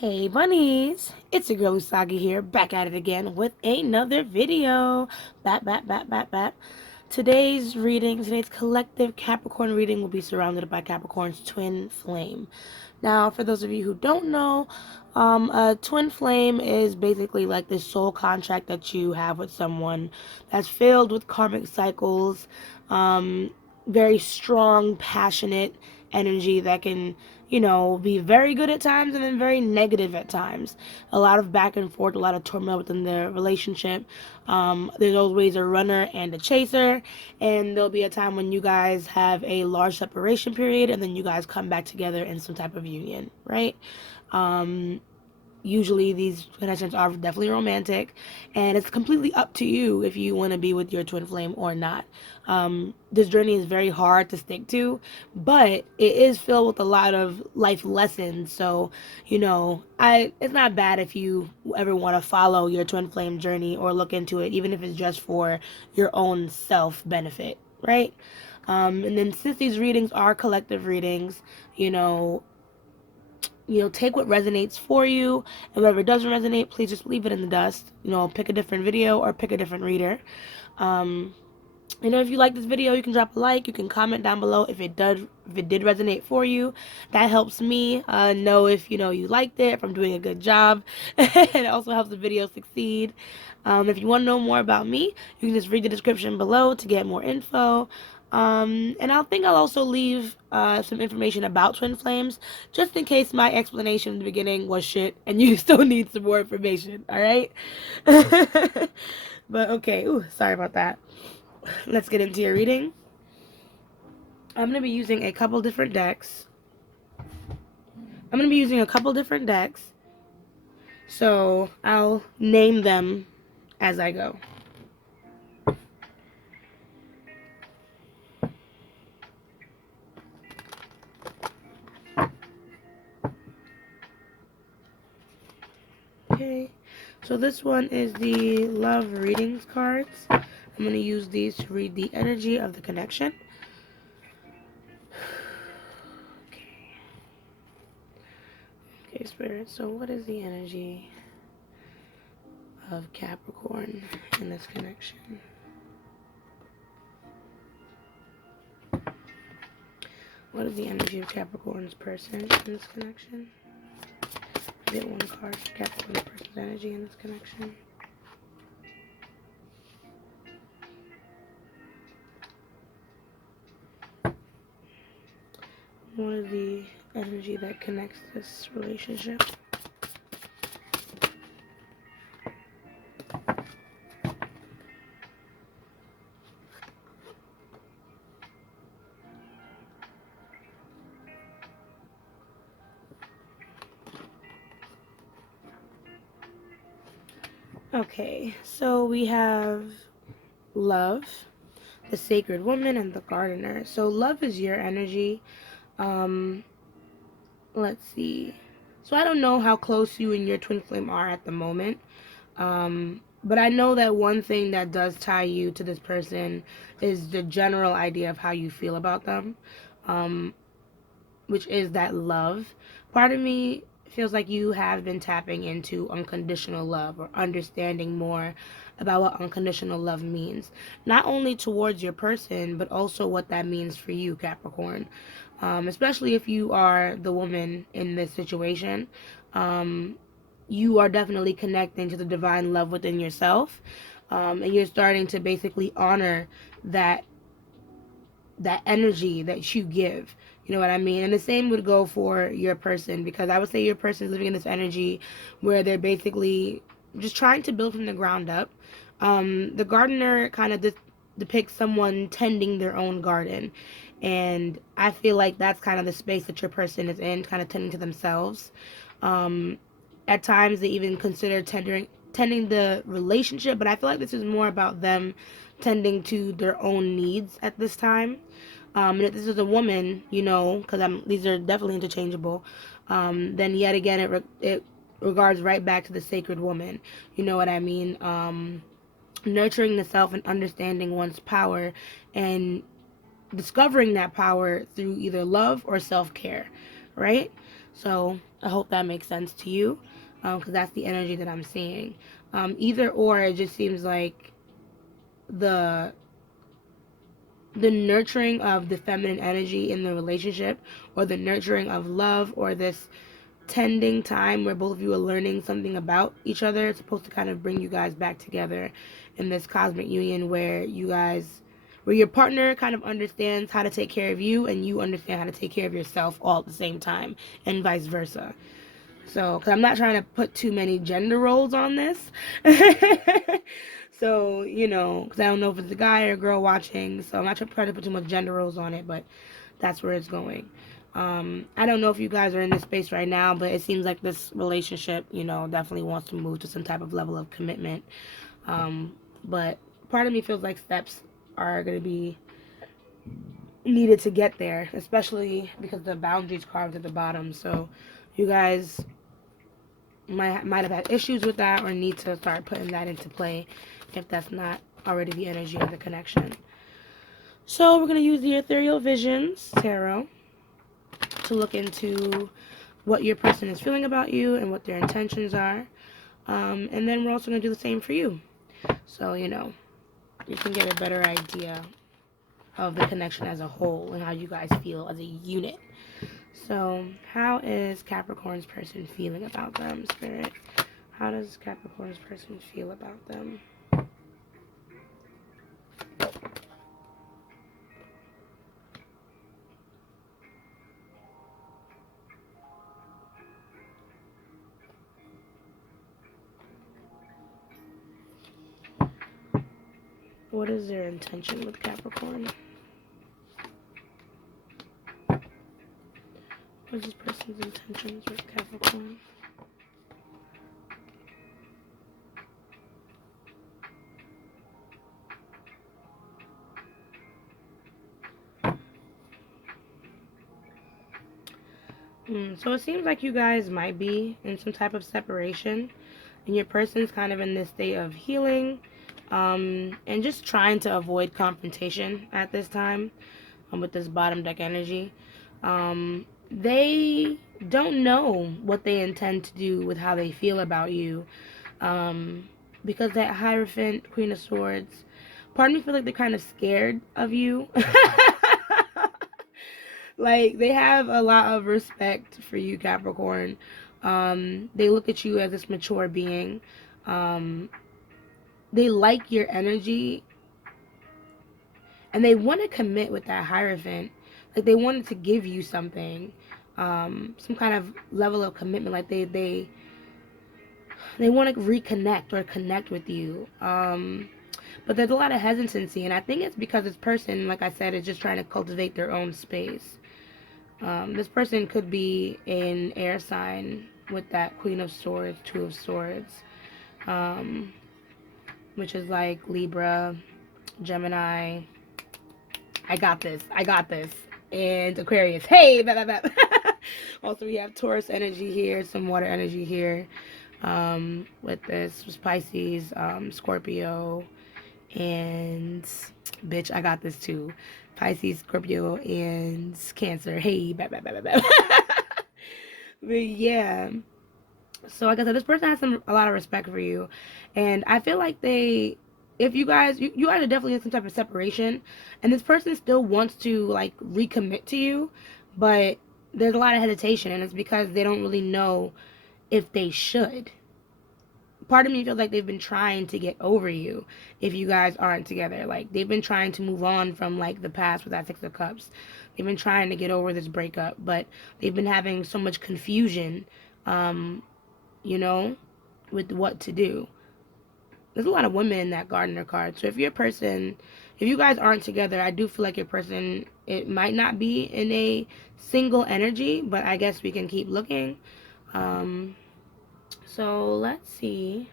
Hey bunnies, it's your girl Usagi here, back at it again with another video. Bat. Today's collective Capricorn reading will be surrounded by Capricorn's twin flame. Now, for those of you who don't know, a twin flame is basically like this soul contract that you have with someone that's filled with karmic cycles, very strong, passionate energy that can, be very good at times and then very negative at times. A lot of back and forth, a lot of turmoil within the relationship. There's always a runner and a chaser, and there'll be a time when you guys have a large separation period and then you guys come back together in some type of union, right? Usually these connections are definitely romantic, and it's completely up to you if you want to be with your twin flame or not. This journey is very hard to stick to, but it is filled with a lot of life lessons. So, it's not bad if you ever want to follow your twin flame journey or look into it, even if it's just for your own self benefit, right? And then since these readings are collective readings, take what resonates for you, and whatever doesn't resonate, please just leave it in the dust. Pick a different video or pick a different reader. um if you like this video, you can drop a like, you can comment down below if it did resonate for you. That helps me know if you liked it, if I'm doing a good job. It also helps the video succeed. If you want to know more about me, you can just read the description below to get more info. And I'll also leave some information about twin flames, just in case my explanation in the beginning was shit and you still need some more information. All right. But okay. Ooh, sorry about that. Let's get into your reading. I'm going to be using a couple different decks. So I'll name them as I go. Okay, so this one is the Love Readings cards. I'm going to use these to read the energy of the connection. Okay, Spirit, so what is the energy of Capricorn in this connection? What is the energy of Capricorn's person in this connection? Get one card for Capricorn's person's energy in this connection. What is the energy that connects this relationship? Okay, so we have Love, the Sacred Woman, and the Gardener. So Love is your energy. Let's see. So I don't know how close you and your twin flame are at the moment. But I know that one thing that does tie you to this person is the general idea of how you feel about them, which is that love. Part of me feels like you have been tapping into unconditional love or understanding more about what unconditional love means, not only towards your person, but also what that means for you, Capricorn. Especially if you are the woman in this situation. You are definitely connecting to the divine love within yourself, and you're starting to basically honor that energy that you give. You know what I mean? And the same would go for your person, because I would say your person is living in this energy where they're basically just trying to build from the ground up. The gardener kind of depicts someone tending their own garden, and I feel like that's kind of the space that your person is in, kind of tending to themselves. At times they even consider tending the relationship, but I feel like this is more about them tending to their own needs at this time. And if this is a woman, because these are definitely interchangeable, then yet again it regards right back to the sacred woman. You know what I mean? Nurturing the self and understanding one's power, and discovering that power through either love or self-care, right? So I hope that makes sense to you, because that's the energy that I'm seeing. Either or, it just seems like the nurturing of the feminine energy in the relationship, or the nurturing of love, or this tending time where both of you are learning something about each other. It's supposed to kind of bring you guys back together in this cosmic union where where your partner kind of understands how to take care of you and you understand how to take care of yourself all at the same time, and vice versa. So, because I'm not trying to put too many gender roles on this. So, because I don't know if it's a guy or a girl watching, so I'm not trying to put too much gender roles on it, but that's where it's going. I don't know if you guys are in this space right now, but it seems like this relationship, definitely wants to move to some type of level of commitment. But part of me feels like steps are going to be needed to get there, especially because the boundaries carved at the bottom. So you guys might have had issues with that, or need to start putting that into play if that's not already the energy of the connection. So we're going to use the Ethereal Visions Tarot to look into what your person is feeling about you and what their intentions are. And then we're also going to do the same for you. So, you can get a better idea of the connection as a whole and how you guys feel as a unit. So, how is Capricorn's person feeling about them, Spirit? How does Capricorn's person feel about them? What is their intention with Capricorn? What is this person's intentions with Capricorn? So it seems like you guys might be in some type of separation, and your person's kind of in this state of healing, and just trying to avoid confrontation at this time, with this bottom deck energy. They don't know what they intend to do with how they feel about you, because that Hierophant, Queen of Swords, part of me feels like they're kind of scared of you. Like, they have a lot of respect for you, Capricorn. They look at you as this mature being. They like your energy, and they want to commit with that Hierophant. Like, they wanted to give you something, some kind of level of commitment. Like, they want to reconnect or connect with you. But there's a lot of hesitancy, and I think it's because this person, like I said, is just trying to cultivate their own space. This person could be an air sign with that Queen of Swords, Two of Swords, which is like Libra, Gemini. I got this. And Aquarius. Hey, blah, blah, blah. Also, we have Taurus energy here, some water energy here. With this was Pisces, Scorpio, and bitch, I got this too. Pisces, Scorpio, and Cancer. Hey, blah, blah, blah, blah, blah. But yeah. So like I said, this person has a lot of respect for you, and I feel like if you guys, you guys are definitely in some type of separation, and this person still wants to like recommit to you, but there's a lot of hesitation, and it's because they don't really know if they should. Part of me feels like they've been trying to get over you if you guys aren't together. Like, they've been trying to move on from like the past with that Six of Cups. They've been trying to get over this breakup, but they've been having so much confusion, you know, with what to do. There's a lot of women in that Gardener card. So if you guys aren't together, I do feel like your person, it might not be in a single energy, but I guess we can keep looking. So let's see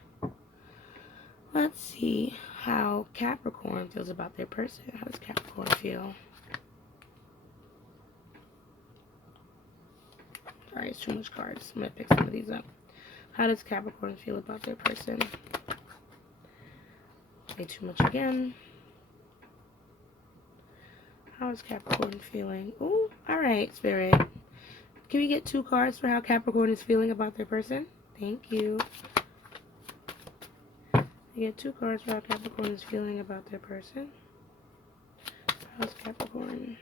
how Capricorn feels about their person. How does Capricorn feel? Sorry, it's too much cards. I'm going to pick some of these up. How does Capricorn feel about their person? Way too much again. How is Capricorn feeling? Ooh, alright, Spirit. Can we get 2 cards for how Capricorn is feeling about their person? Thank you. We get 2 cards for how Capricorn is feeling about their person. How's Capricorn?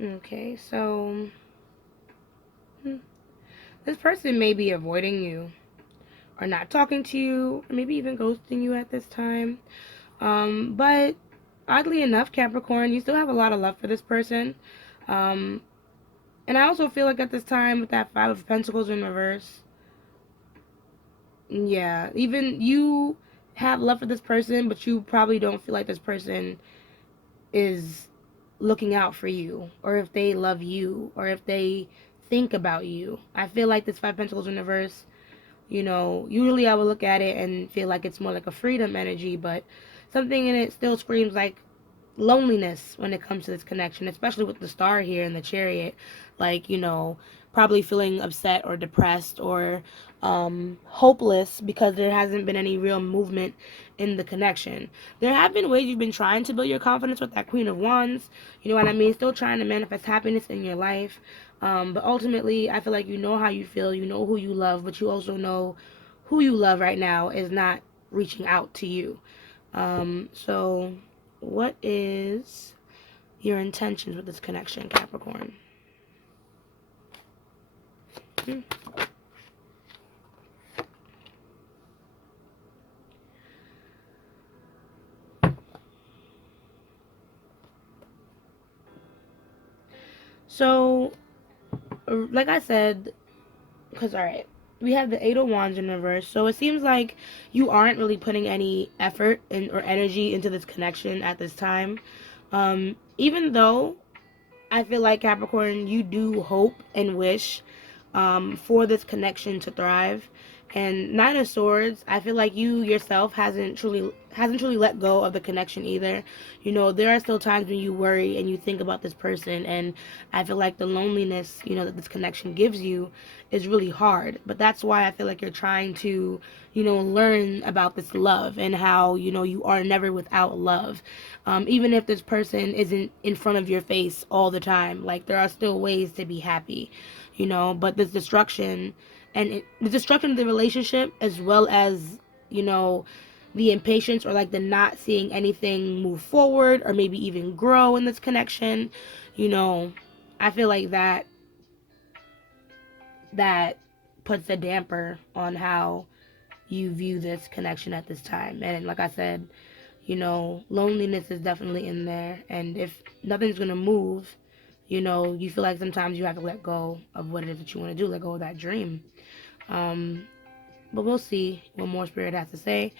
Okay, so this person may be avoiding you or not talking to you, or maybe even ghosting you at this time. But oddly enough, Capricorn, you still have a lot of love for this person. And I also feel like at this time with that 5 of Pentacles in reverse, yeah, even you have love for this person, but you probably don't feel like this person is looking out for you, or if they love you, or if they think about you. I feel like this 5 Pentacles in reverse, you know, usually I would look at it and feel like it's more like a freedom energy, but something in it still screams like loneliness when it comes to this connection, especially with the star here in the Chariot. Like, you know, probably feeling upset or depressed or hopeless because there hasn't been any real movement in the connection. There have been ways you've been trying to build your confidence with that Queen of Wands, you know what I mean? Still trying to manifest happiness in your life. But ultimately, I feel like you know how you feel, you know who you love, but you also know who you love right now is not reaching out to you. So what is your intentions with this connection, Capricorn? So, like I said, because, alright, we have the 8 of Wands in reverse, so it seems like you aren't really putting any effort or energy into this connection at this time. Even though I feel like, Capricorn, you do hope and wish for this connection to thrive. And 9 of Swords, I feel like you yourself hasn't truly let go of the connection either. You know, there are still times when you worry and you think about this person, and I feel like the loneliness, you know, that this connection gives you is really hard. But that's why I feel like you're trying to, you know, learn about this love and how, you know, you are never without love. Even if this person isn't in front of your face all the time, like there are still ways to be happy, you know. But this destruction and the destruction of the relationship, as well as, you know, the impatience or like the not seeing anything move forward or maybe even grow in this connection, you know, I feel like that puts a damper on how you view this connection at this time. And like I said, you know, loneliness is definitely in there, and if nothing's gonna move, you know, you feel like sometimes you have to let go of what it is that you want to do, let go of that dream. But we'll see what more Spirit has to say.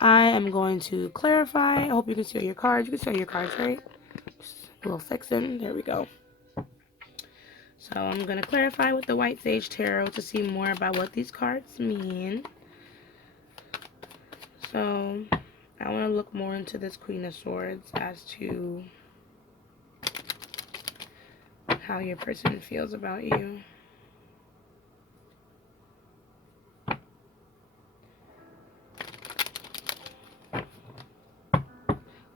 I am going to clarify. I hope you can see all your cards. You can see all your cards, right? Just a little fixing. There we go. So I'm going to clarify with the White Sage Tarot to see more about what these cards mean. So I want to look more into this Queen of Swords as to how your person feels about you.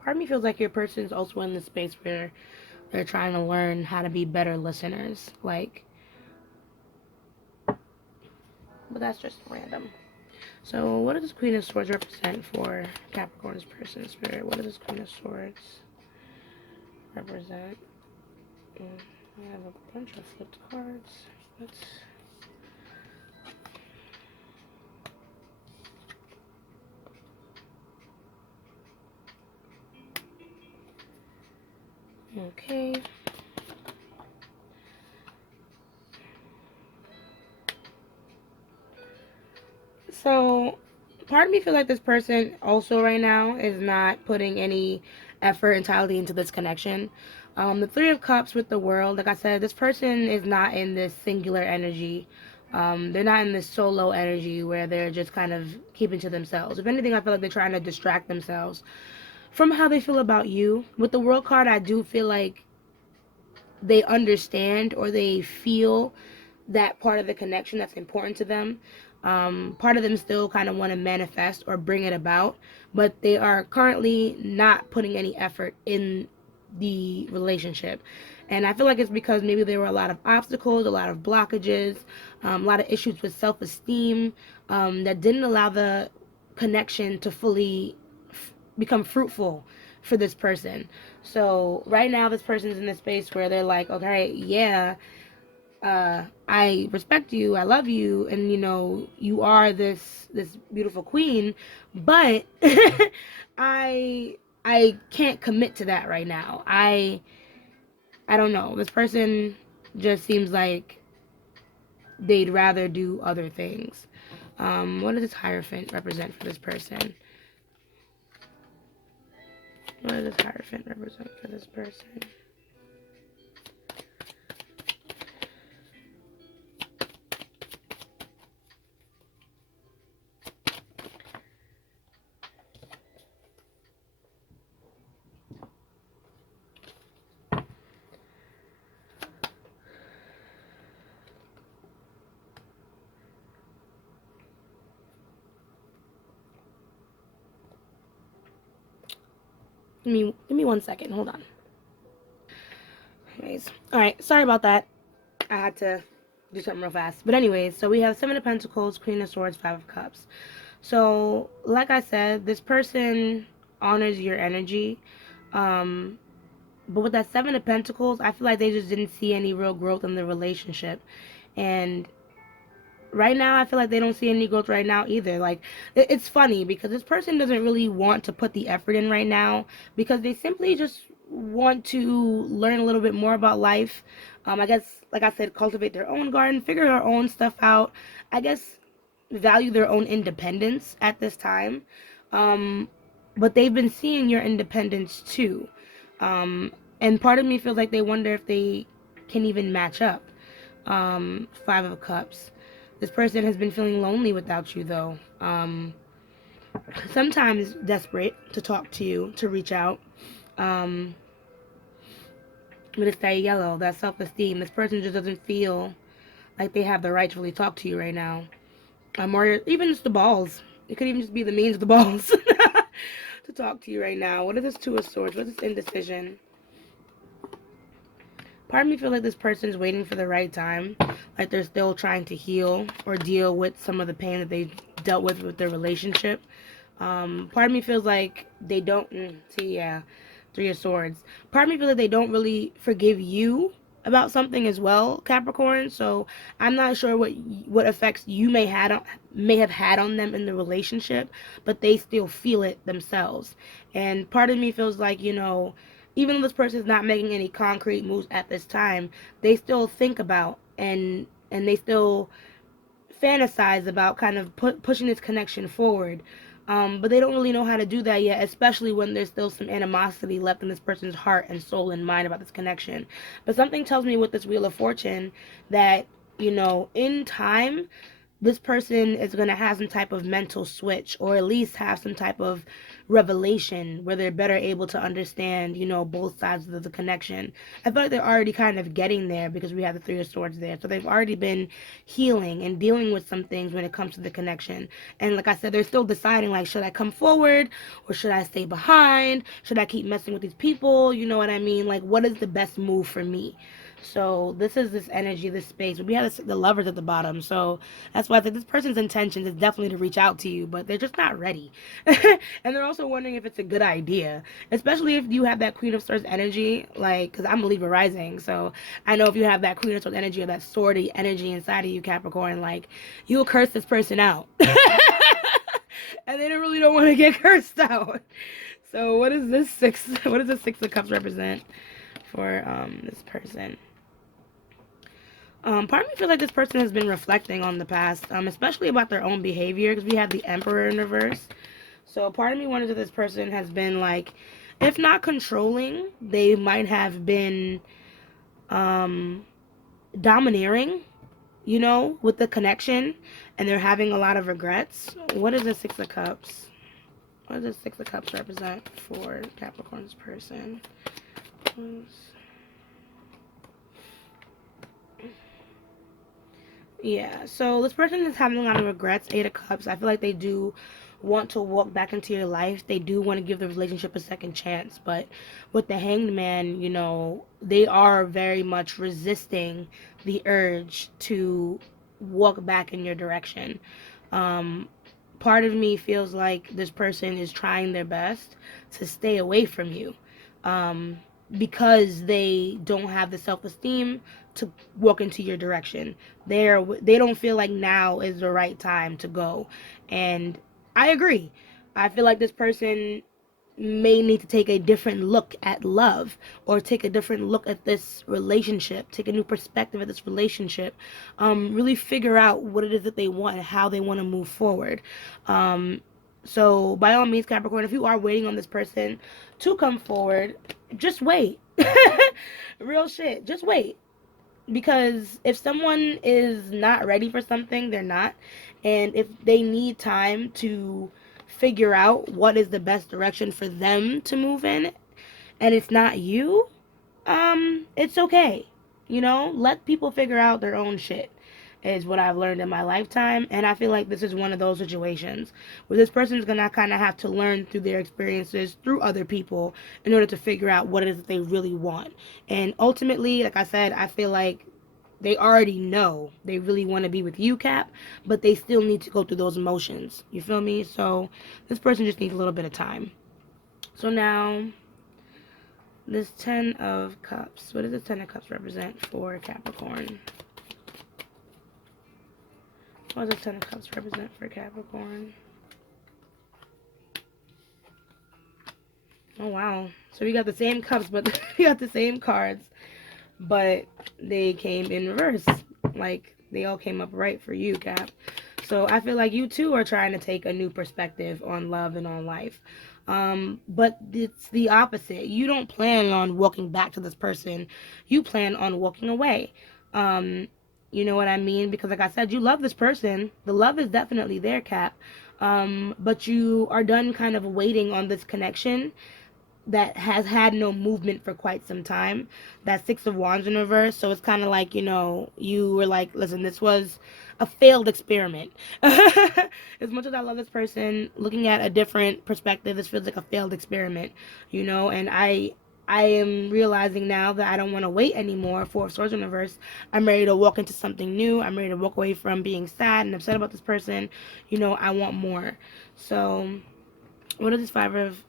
Part of me feels like your person's also in the space where they're trying to learn how to be better listeners. Like, but that's just random. So what does this Queen of Swords represent for Capricorn's person, Spirit? What does this Queen of Swords represent? I have a bunch of flipped cards. Let's... Okay. So, part of me feels like this person also right now is not putting any effort entirely into this connection. The 3 of Cups with the World, like I said, this person is not in this singular energy. They're not in this solo energy where they're just kind of keeping to themselves. If anything, I feel like they're trying to distract themselves from how they feel about you. With the World card, I do feel like they understand or they feel that part of the connection that's important to them. Part of them still kind of want to manifest or bring it about, but they are currently not putting any effort in the relationship. And I feel like it's because maybe there were a lot of obstacles, a lot of blockages, a lot of issues with self-esteem, that didn't allow the connection to fully become fruitful for this person. So right now this person's in a space where they're like, okay, yeah, I respect you, I love you, and you know, you are this beautiful queen, but I can't commit to that right now. I don't know. This person just seems like they'd rather do other things. What does this Hierophant represent for this person? What does this Hierophant represent for this person? Give me 1 second. Hold on. Anyways, all right. Sorry about that. I had to do something real fast. But anyways, so we have Seven of Pentacles, Queen of Swords, Five of Cups. So, like I said, this person honors your energy. But with that Seven of Pentacles, I feel like they just didn't see any real growth in the relationship. And right now, I feel like they don't see any growth right now either. Like, it's funny because this person doesn't really want to put the effort in right now because they simply just want to learn a little bit more about life. I guess, like I said, cultivate their own garden, figure their own stuff out. I guess value their own independence at this time. Um, but they've been seeing your independence too. Um, and part of me feels like they wonder if they can even match up. Five of Cups. This person has been feeling lonely without you, though. Sometimes desperate to talk to you, to reach out. But it's that yellow, that self-esteem. This person just doesn't feel like they have the right to really talk to you right now. Or even just the balls. It could even just be the means of the balls to talk to you right now. What is this Two of Swords? What is this indecision? Part of me feels like this person's waiting for the right time. Like they're still trying to heal or deal with some of the pain that they dealt with their relationship. Part of me feels like they don't see, yeah, Three of Swords. Part of me feels like they don't really forgive you about something as well, Capricorn. So I'm not sure what effects you may have had on them in the relationship, but they still feel it themselves. And part of me feels like, you know, even though this person is not making any concrete moves at this time, they still think about and they still fantasize about kind of pushing this connection forward. But they don't really know how to do that yet, especially when there's still some animosity left in this person's heart and soul and mind about this connection. But something tells me with this Wheel of Fortune that, you know, in time, this person is going to have some type of mental switch, or at least have some type of revelation where they're better able to understand, you know, both sides of the connection. I feel like they're already kind of getting there because we have the Three of Swords there. So they've already been healing and dealing with some things when it comes to the connection. And like I said, they're still deciding, like, should I come forward or should I stay behind? Should I keep messing with these people? You know what I mean? Like, what is the best move for me? So this is this energy, this space. We have the Lovers at the bottom. So that's why I think this person's intention is definitely to reach out to you, but they're just not ready. And they're also wondering if it's a good idea, especially if you have that Queen of Swords energy, like, because I'm a Libra Rising. So I know if you have that Queen of Swords energy or that swordy energy inside of you, Capricorn, like, you'll curse this person out. And they really don't want to get cursed out. So what is this what does the Six of Cups represent for this person? Part of me feels like this person has been reflecting on the past, especially about their own behavior, because we have the Emperor in reverse. So part of me wonders if this person has been, like, if not controlling, they might have been domineering, you know, with the connection, and they're having a lot of regrets. What is the Six of Cups? What does the Six of Cups represent for Capricorn's person? Yeah, so this person is having a lot of regrets. Eight of Cups. I feel like they do want to walk back into your life. They do want to give the relationship a second chance. But with the Hanged Man, you know, they are very much resisting the urge to walk back in your direction. Um, Part of me feels like this person is trying their best to stay away from you. Um, because they don't have the self-esteem to walk into your direction. They don't feel like now is the right time to go. And I agree. I feel like this person may need to take a different look at love, or take a different look at this relationship, take a new perspective at this relationship, really figure out what it is that they want and how they want to move forward. So by all means, Capricorn, if you are waiting on this person to come forward, just wait. Real shit, just wait. Because if someone is not ready for something, they're not. And if they need time to figure out what is the best direction for them to move in, and it's not you, it's okay. You know, let people figure out their own shit, is what I've learned in my lifetime. And I feel like this is one of those situations where this person is gonna kind of have to learn through their experiences, through other people, in order to figure out what it is that they really want. And ultimately, like I said, I feel like they already know they really want to be with you, Cap, but they still need to go through those emotions. You feel me? So this person just needs a little bit of time. So now, this Ten of Cups. What does the Ten of Cups represent for Capricorn? What does the Ten of Cups represent for Capricorn? Oh, wow. So we got the same cups, but we got the same cards, but they came in reverse. Like, they all came up right for you, Cap. So I feel like you too are trying to take a new perspective on love and on life. But it's the opposite. You don't plan on walking back to this person. You plan on walking away. Um, you know what I mean? Because like I said, you love this person. The love is definitely there, Cap. But you are done kind of waiting on this connection that has had no movement for quite some time. That Six of Wands in reverse. So it's kind of like, you know, you were like, listen, this was a failed experiment. As much as I love this person, looking at a different perspective, this feels like a failed experiment, you know. And I am realizing now that I don't want to wait anymore for Swords in reverse. I'm ready to walk into something new. I'm ready to walk away from being sad and upset about this person. You know, I want more. So what does this Five of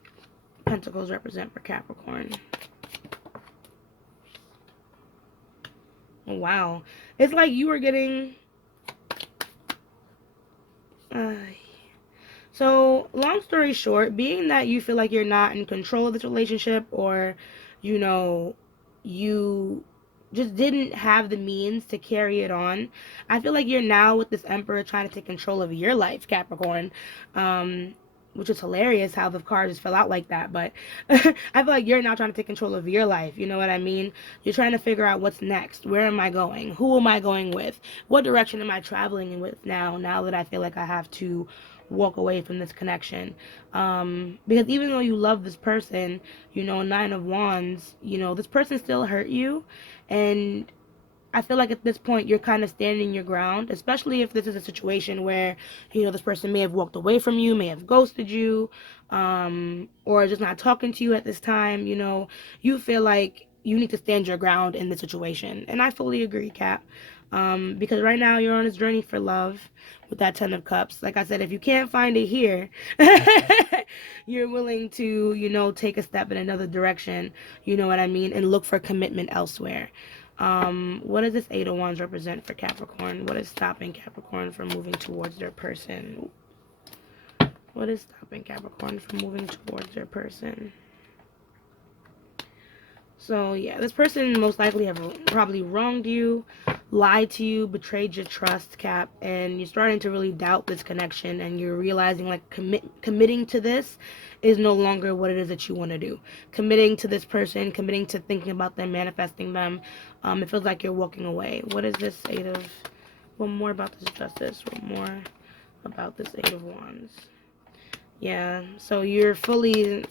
Pentacles represent for Capricorn? Oh, wow. It's like you were getting... So, long story short, being that you feel like you're not in control of this relationship, or, you know, you just didn't have the means to carry it on, I feel like you're now with this Emperor trying to take control of your life, Capricorn. Which is hilarious how the card just fell out like that. But I feel like you're now trying to take control of your life. You know what I mean? You're trying to figure out what's next. Where am I going? Who am I going with? What direction am I traveling with now that I feel like I have to walk away from this connection? Because even though you love this person, you know, Nine of Wands, you know, this person still hurt you. And I feel like at this point you're kind of standing your ground, especially if this is a situation where, you know, this person may have walked away from you, may have ghosted you, or just not talking to you at this time. You know, you feel like you need to stand your ground in the situation. And I fully agree, Cap. Because right now you're on this journey for love with that Ten of Cups. Like I said, if you can't find it here, you're willing to, you know, take a step in another direction, you know what I mean, and look for commitment elsewhere. What does this Eight of Wands represent for Capricorn? What is stopping Capricorn from moving towards their person? What is stopping Capricorn from moving towards their person? So, yeah, this person most likely have probably wronged you, lied to you, betrayed your trust, Cap, and you're starting to really doubt this connection, and you're realizing, like, committing to this is no longer what it is that you want to do. Committing to this person, committing to thinking about them, manifesting them, it feels like you're walking away. What is this Eight of... One more about this Justice. One more about this Eight of Wands. Yeah, so you're fully...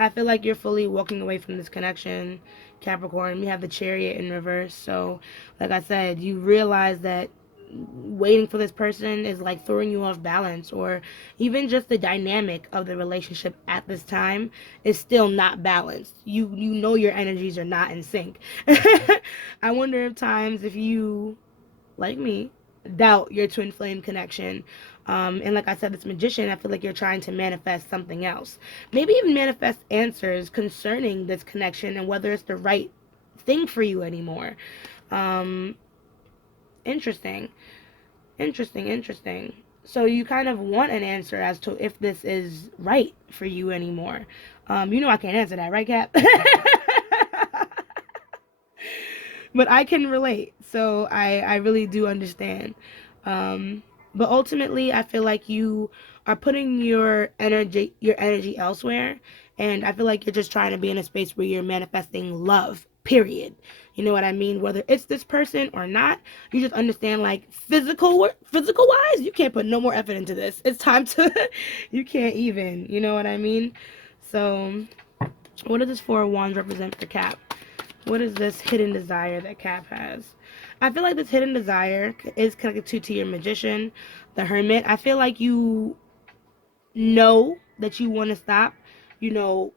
I feel like you're fully walking away from this connection, Capricorn. We have the Chariot in reverse. So, like I said, you realize that waiting for this person is like throwing you off balance, or even just the dynamic of the relationship at this time is still not balanced. You know your energies are not in sync. I wonder if times if you, like me, doubt your twin flame connection. And like I said, this Magician, I feel like you're trying to manifest something else. Maybe even manifest answers concerning this connection and whether it's the right thing for you anymore. Um, interesting. Interesting. So you kind of want an answer as to if this is right for you anymore. You know I can't answer that, right, Cap? But I can relate, so I really do understand. But ultimately, I feel like you are putting your energy elsewhere, and I feel like you're just trying to be in a space where you're manifesting love. Period. You know what I mean? Whether it's this person or not, you just understand like physical wise, you can't put no more effort into this. It's time to you can't even. You know what I mean? So, what does this Four of Wands represent for Cap? What is this hidden desire that Cap has? I feel like this hidden desire is connected to your Magician, the Hermit. I feel like you know that you want to stop, you know,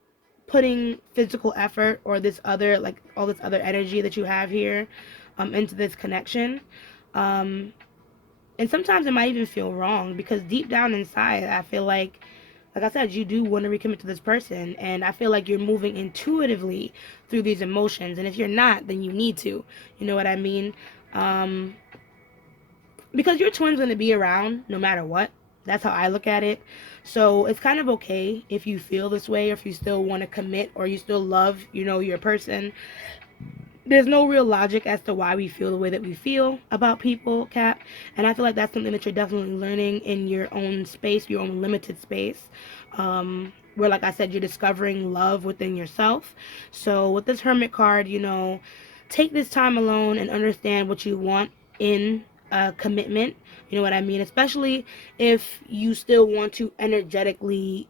putting physical effort or this other, like all this other energy that you have here into this connection. Um, and sometimes it might even feel wrong because deep down inside, I feel like I said, you do want to recommit to this person, and I feel like you're moving intuitively through these emotions, and if you're not, then you need to. You know what I mean? Um, because your twin's going to be around no matter what. That's how I look at it. So it's kind of okay if you feel this way, or if you still want to commit, or you still love, you know, your person. There's no real logic as to why we feel the way that we feel about people, Cap. And I feel like that's something that you're definitely learning in your own space, your own limited space. Where, like I said, you're discovering love within yourself. So with this Hermit card, you know, take this time alone and understand what you want in a commitment. You know what I mean? Especially if you still want to energetically,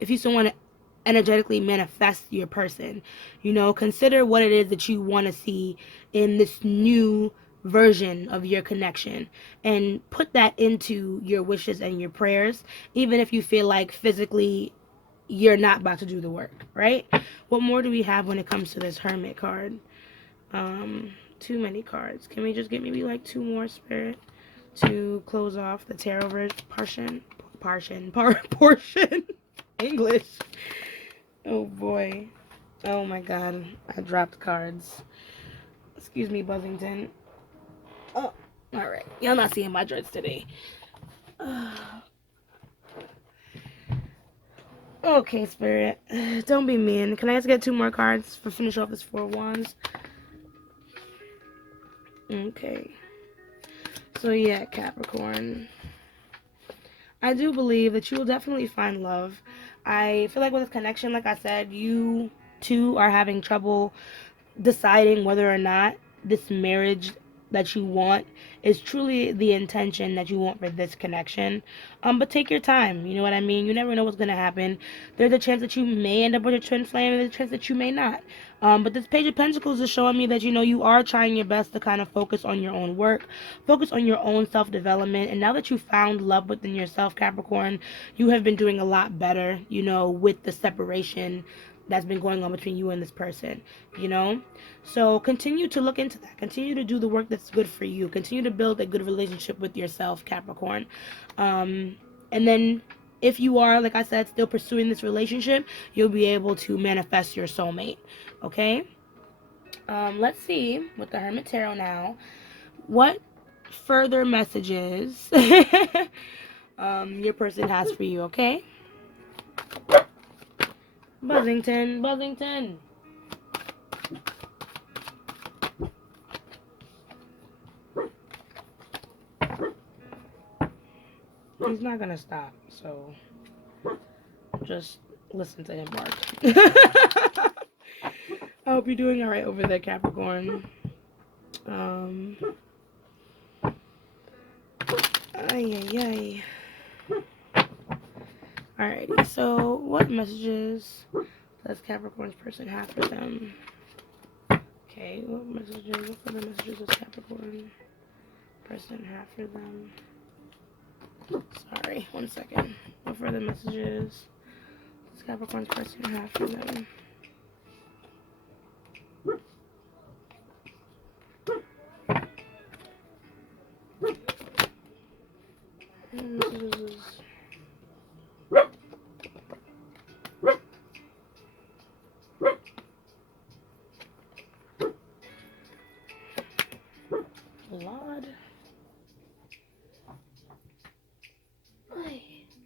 if you still want to energetically manifest your person, you know, consider what it is that you want to see in this new version of your connection and put that into your wishes and your prayers, even if you feel like physically you're not about to do the work, right? What more do we have when it comes to this Hermit card? Too many cards. Can we just get maybe like two more, Spirit, to close off the tarot verse portion English. Oh boy. Oh my god. I dropped cards. Excuse me, Buzzington. Oh, alright. Y'all not seeing my dreads today. Okay, Spirit. Don't be mean. Can I just get two more cards for finish off this Four of Wands? Okay. So yeah, Capricorn. I do believe that you will definitely find love. I feel like with this connection, like I said, you two are having trouble deciding whether or not this marriage that you want is truly the intention that you want for this connection. But take your time. You know what I mean? You never know what's gonna happen. There's a chance that you may end up with a twin flame, and there's a chance that you may not. But this Page of Pentacles is showing me that you know you are trying your best to kind of focus on your own work, focus on your own self-development, and now that you found love within yourself, Capricorn, you have been doing a lot better. You know, with the separation that's been going on between you and this person, you know? So continue to look into that. Continue to do the work that's good for you. Continue to build a good relationship with yourself, Capricorn. And then if you are, like I said, still pursuing this relationship, you'll be able to manifest your soulmate, okay? Let's see with the Hermit Tarot now. What further messages your person has for you, okay? Buzzington. He's not gonna stop, so just listen to him bark. I hope you're doing alright over there, Capricorn. Ay. Alrighty, so what messages does Capricorn's person have for them? Okay, what further messages does Capricorn person have for them? Sorry, one second. What further messages does Capricorn's person have for them? Lord.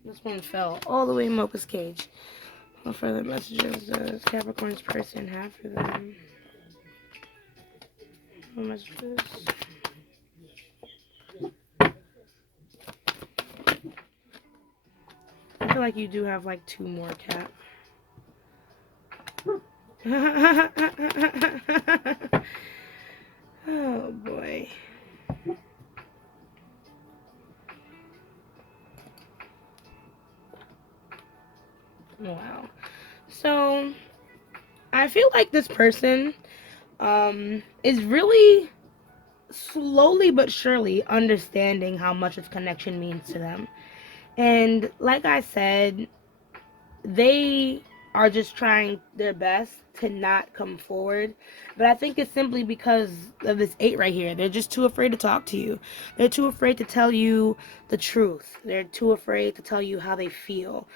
This one fell all the way in Mocha's cage. What further messages does Capricorn's person have for them? What messages? I feel like you do have like 2 more, Cap. Oh boy. Wow. So I feel like this person is really slowly but surely understanding how much this connection means to them. And like I said, they are just trying their best to not come forward. But I think it's simply because of this 8 right here. They're just too afraid to talk to you. They're too afraid to tell you the truth. They're too afraid to tell you how they feel.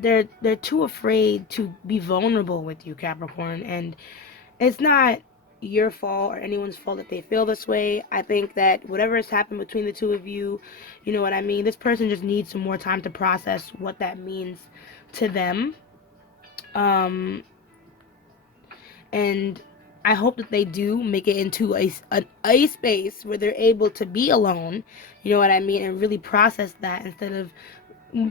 They're too afraid to be vulnerable with you, Capricorn. And it's not your fault or anyone's fault that they feel this way. I think that whatever has happened between the two of you, you know what I mean? This person just needs some more time to process what that means to them. And I hope that they do make it into a space where they're able to be alone, you know what I mean, and really process that instead of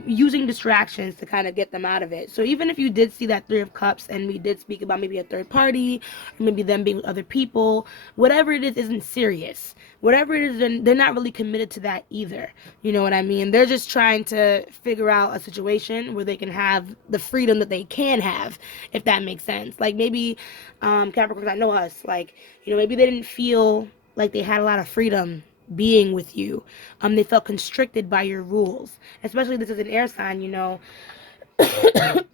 using distractions to kind of get them out of it. So even if you did see that 3 of Cups and we did speak about maybe a third party, or maybe them being with other people, whatever it is isn't serious. Whatever it is, they're not really committed to that either. You know what I mean? They're just trying to figure out a situation where they can have the freedom that they can have, if that makes sense. Like maybe Capricorns, I know us, like, you know, maybe they didn't feel like they had a lot of freedom being with you. They felt constricted by your rules, especially this is an air sign, you know.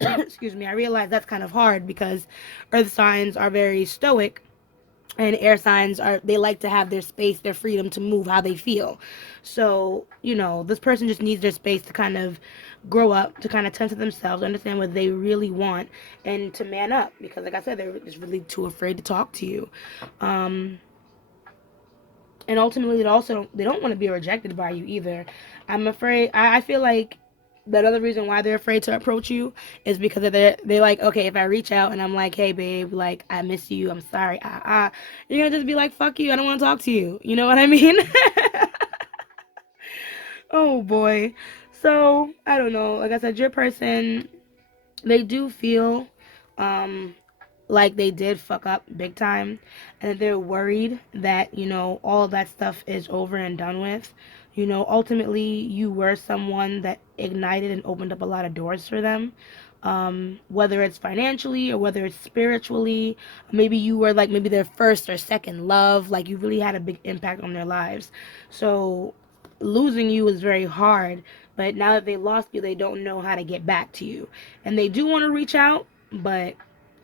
Excuse me, I realize that's kind of hard because earth signs are very stoic and air signs are, they like to have their space, their freedom to move how they feel. So, you know, this person just needs their space to kind of grow up, to kind of tend to themselves, understand what they really want, and to man up, because like I said, they're just really too afraid to talk to you. And ultimately, they don't want to be rejected by you either. I'm afraid. I feel like the other reason why they're afraid to approach you is because they're like, okay, if I reach out and I'm like, hey babe, like I miss you, I'm sorry, you're gonna just be like, fuck you, I don't want to talk to you. You know what I mean? Oh boy. So I don't know. Like I said, your person, they do feel like they did fuck up big time, and they're worried that, you know, all of that stuff is over and done with. You know, ultimately you were someone that ignited and opened up a lot of doors for them, whether it's financially or whether it's spiritually. Maybe you were like maybe their first or second love, like you really had a big impact on their lives. So losing you is very hard, but now that they lost you, they don't know how to get back to you, and they do want to reach out, but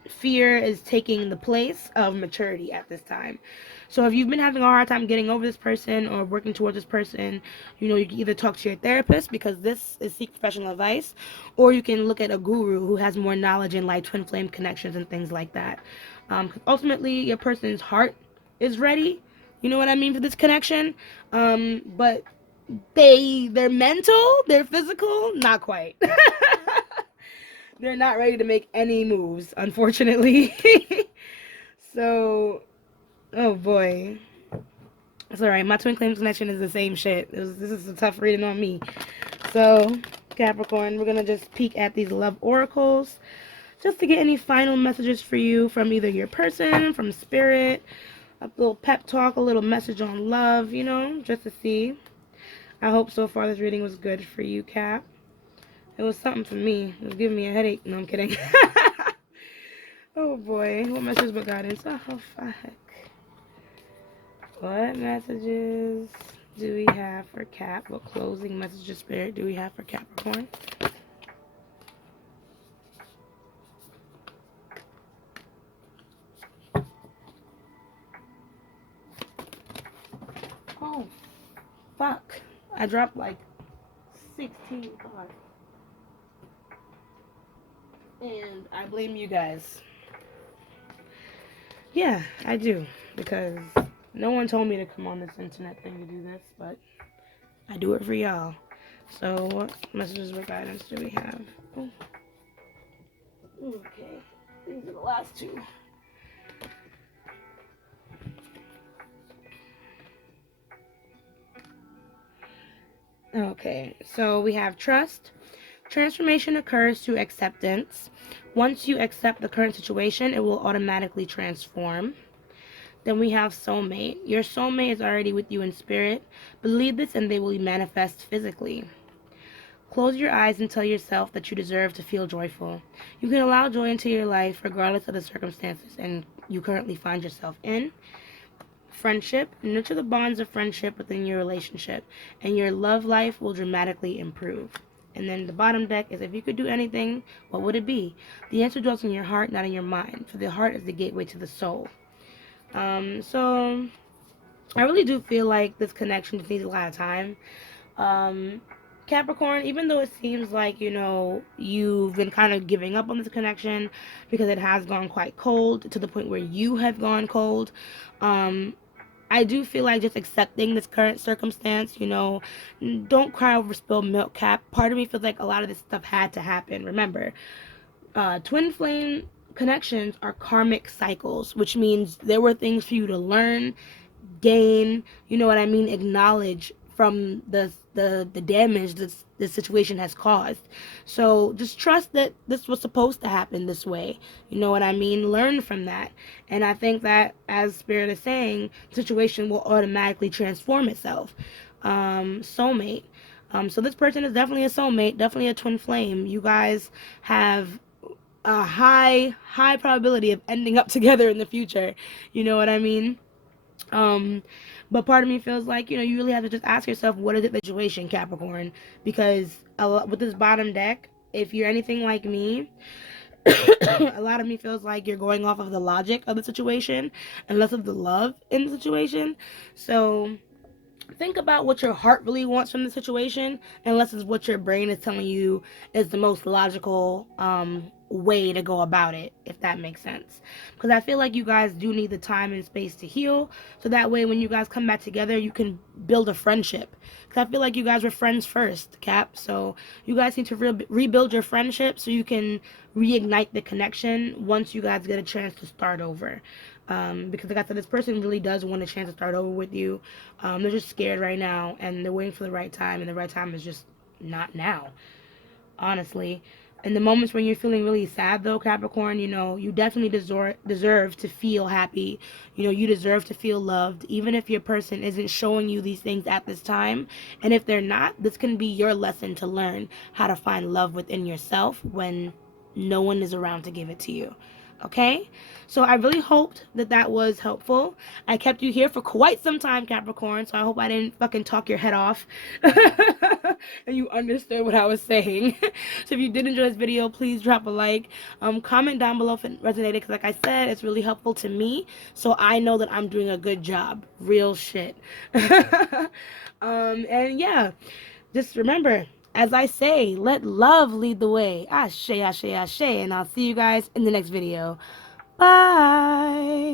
fear is taking the place of maturity at this time. So if you've been having a hard time getting over this person or working towards this person, you know, you can either talk to your therapist, because this is seek professional advice, or you can look at a guru who has more knowledge in like twin flame connections and things like that. Ultimately, your person's heart is ready, you know what I mean, for this connection. But their mental, their physical, not quite. They're not ready to make any moves, unfortunately. So, oh boy. It's alright. My twin flames connection is the same shit. This is a tough reading on me. So, Capricorn, we're going to just peek at these love oracles just to get any final messages for you from either your person, from spirit, a little pep talk, a little message on love, you know, just to see. I hope so far this reading was good for you, Cap. It was something for me. It was giving me a headache. No, I'm kidding. Oh boy, what messages but guidance? Oh fuck. What messages do we have for Cap? What closing messages, Spirit, do we have for Capricorn? Oh, fuck. I dropped like 16 cards. And I blame you guys. Yeah, I do. Because no one told me to come on this internet thing to do this, but I do it for y'all. So, what messages with guidance do we have? Oh. Okay, these are the last two. Okay, so we have trust. Transformation occurs through acceptance. Once you accept the current situation, it will automatically transform. Then we have soulmate. Your soulmate is already with you in spirit. Believe this and they will manifest physically. Close your eyes and tell yourself that you deserve to feel joyful. You can allow joy into your life regardless of the circumstances and you currently find yourself in. Friendship. Nurture the bonds of friendship within your relationship, and your love life will dramatically improve. And then the bottom deck is, if you could do anything, what would it be? The answer dwells in your heart, not in your mind, for the heart is the gateway to the soul. So I really do feel like this connection just needs a lot of time. Capricorn, even though it seems like, you know, you've been kind of giving up on this connection because it has gone quite cold to the point where you have gone cold, I do feel like just accepting this current circumstance, you know, don't cry over spilled milk, Cap. Part of me feels like a lot of this stuff had to happen. Remember, twin flame connections are karmic cycles, which means there were things for you to learn, gain, you know what I mean, acknowledge from the damage this situation has caused. So just trust that this was supposed to happen this way. You know what I mean? Learn from that. And I think that, as Spirit is saying, the situation will automatically transform itself. Soulmate. So this person is definitely a soulmate, definitely a twin flame. You guys have a high probability of ending up together in the future. You know what I mean? But part of me feels like, you know, you really have to just ask yourself, what is it the situation, Capricorn? Because with this bottom deck, if you're anything like me, a lot of me feels like you're going off of the logic of the situation and less of the love in the situation. So think about what your heart really wants from the situation, unless it's what your brain is telling you is the most logical way to go about it, if that makes sense. Because I feel like you guys do need the time and space to heal, so that way when you guys come back together, you can build a friendship. Because I feel like you guys were friends first, Cap. So you guys need to rebuild your friendship so you can reignite the connection once you guys get a chance to start over. Because like I said, this person really does want a chance to start over with you. They're just scared right now, and they're waiting for the right time, and the right time is just not now, honestly. In the moments when you're feeling really sad, though, Capricorn, you know, you definitely deserve to feel happy. You know, you deserve to feel loved, even if your person isn't showing you these things at this time. And if they're not, this can be your lesson to learn how to find love within yourself when no one is around to give it to you. Okay? So I really hoped that that was helpful. I kept you here for quite some time, Capricorn, so I hope I didn't fucking talk your head off and you understood what I was saying. So if you did enjoy this video, please drop a like. Comment down below if it resonated, because like I said, it's really helpful to me, so I know that I'm doing a good job. Real shit. And yeah, just remember, as I say, let love lead the way. Ashe, ashe, ashe. And I'll see you guys in the next video. Bye.